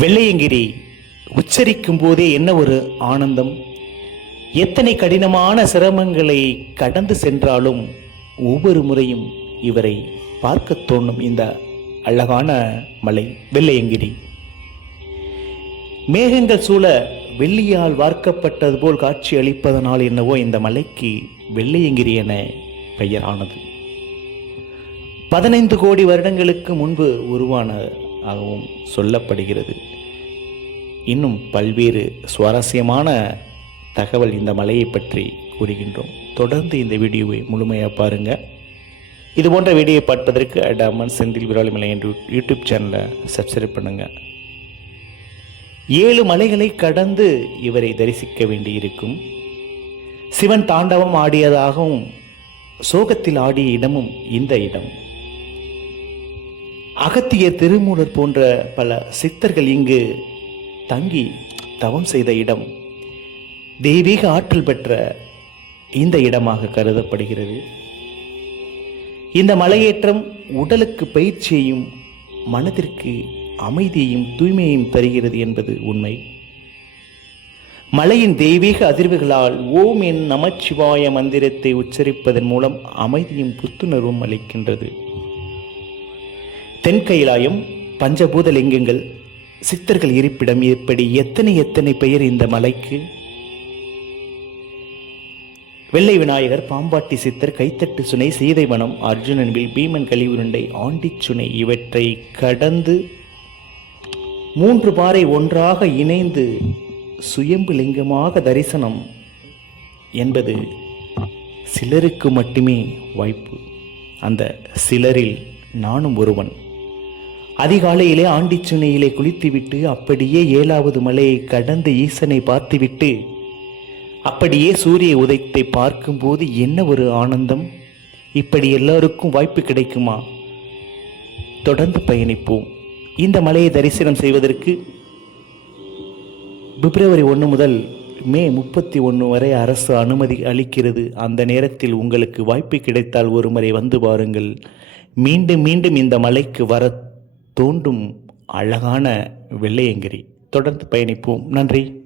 வெள்ளையங்கிரி உச்சரிக்கும் போதே என்ன ஒரு ஆனந்தம்? எத்தனை கடினமான சிரமங்களை கடந்து சென்றாலும் ஒவ்வொரு முறையும் இவரை பார்க்க தோணும் இந்த அழகான மலை வெள்ளையங்கிரி. மேகங்கள் சூழ வெள்ளியால் வார்க்கப்பட்டது போல் காட்சி அளிப்பதனால் என்னவோ இந்த மலைக்கு வெள்ளையங்கிரி என பெயரானது. பதினைந்து கோடி வருடங்களுக்கு முன்பு உருவான ஆகவும் சொல்லப்படுகிறது. இன்னும் பல்வேறு சுவாரஸ்யமான தகவல் இந்த மலையை பற்றி கூறுகின்றோம். தொடர்ந்து இந்த வீடியோவை முழுமையாக பாருங்கள் இது போன்ற வீடியோவை பார்ப்பதற்கு அடாமன் செந்தில் விராலிமலை என்ற யூடியூப் சேனலை சப்ஸ்கிரைப் பண்ணுங்கள் ஏழு மலைகளை கடந்து இவரை தரிசிக்க வேண்டியிருக்கும். சிவன் தாண்டவம் ஆடியதாகவும் சோகத்தில் ஆடிய இடமும் இந்த இடம். அகத்தியர் திருமூலர் போன்ற பல சித்தர்கள் இங்கு தங்கி தவம் செய்த இடம் தெய்வீக ஆற்றல் பெற்ற இந்த இடமாக கருதப்படுகிறது. இந்த மலையேற்றம் உடலுக்கு பயிற்சியையும் மனதிற்கு அமைதியையும் தூய்மையையும் தருகிறது என்பது உண்மை. மலையின் தெய்வீக அதிர்வுகளால் ஓம் என் நமச்சிவாய மந்திரத்தை உச்சரிப்பதன் மூலம் அமைதியும் புத்துணர்வும் அளிக்கின்றது. தென்கைலாயம் பஞ்சபூதலிங்கங்கள் சித்தர்கள் இருப்பிடம் இப்படி எத்தனை எத்தனை பெயர் இந்த மலைக்கு? வெள்ளை விநாயகர் பாம்பாட்டி சித்தர் கைத்தட்டு சுனை சீதைவனம் அர்ஜுனன் வில் பீமன் கலிவுருண்டை ஆண்டிச் சுனை இவற்றை கடந்து மூன்று பாறை ஒன்றாக இணைந்து சுயம்பு லிங்கமாக தரிசனம் என்பது சிலருக்கு மட்டுமே வாய்ப்பு. அந்த சிலரில் நானும் ஒருவன். அதிகாலையிலே ஆண்டிச்சுனையிலே குளித்துவிட்டு அப்படியே ஏழாவது மலையை கடந்து ஈசனை பார்த்துவிட்டு அப்படியே சூரிய உதயத்தை பார்க்கும்போது என்ன ஒரு ஆனந்தம்? இப்படி எல்லாருக்கும் வாய்ப்பு கிடைக்குமா? தொடர்ந்து பயணிப்போம். இந்த மலையை தரிசனம் செய்வதற்கு பிப்ரவரி ஒன்று முதல் மே முப்பத்தி ஒன்று வரை அரசு அனுமதி அளிக்கிறது. அந்த நேரத்தில் உங்களுக்கு வாய்ப்பு கிடைத்தால் ஒரு முறை வந்து பாருங்கள். மீண்டும் மீண்டும் இந்த மலைக்கு வர தோண்டும் அழகான வெள்ளையங்கிரி. தொடர்ந்து பயணிப்போம். நன்றி.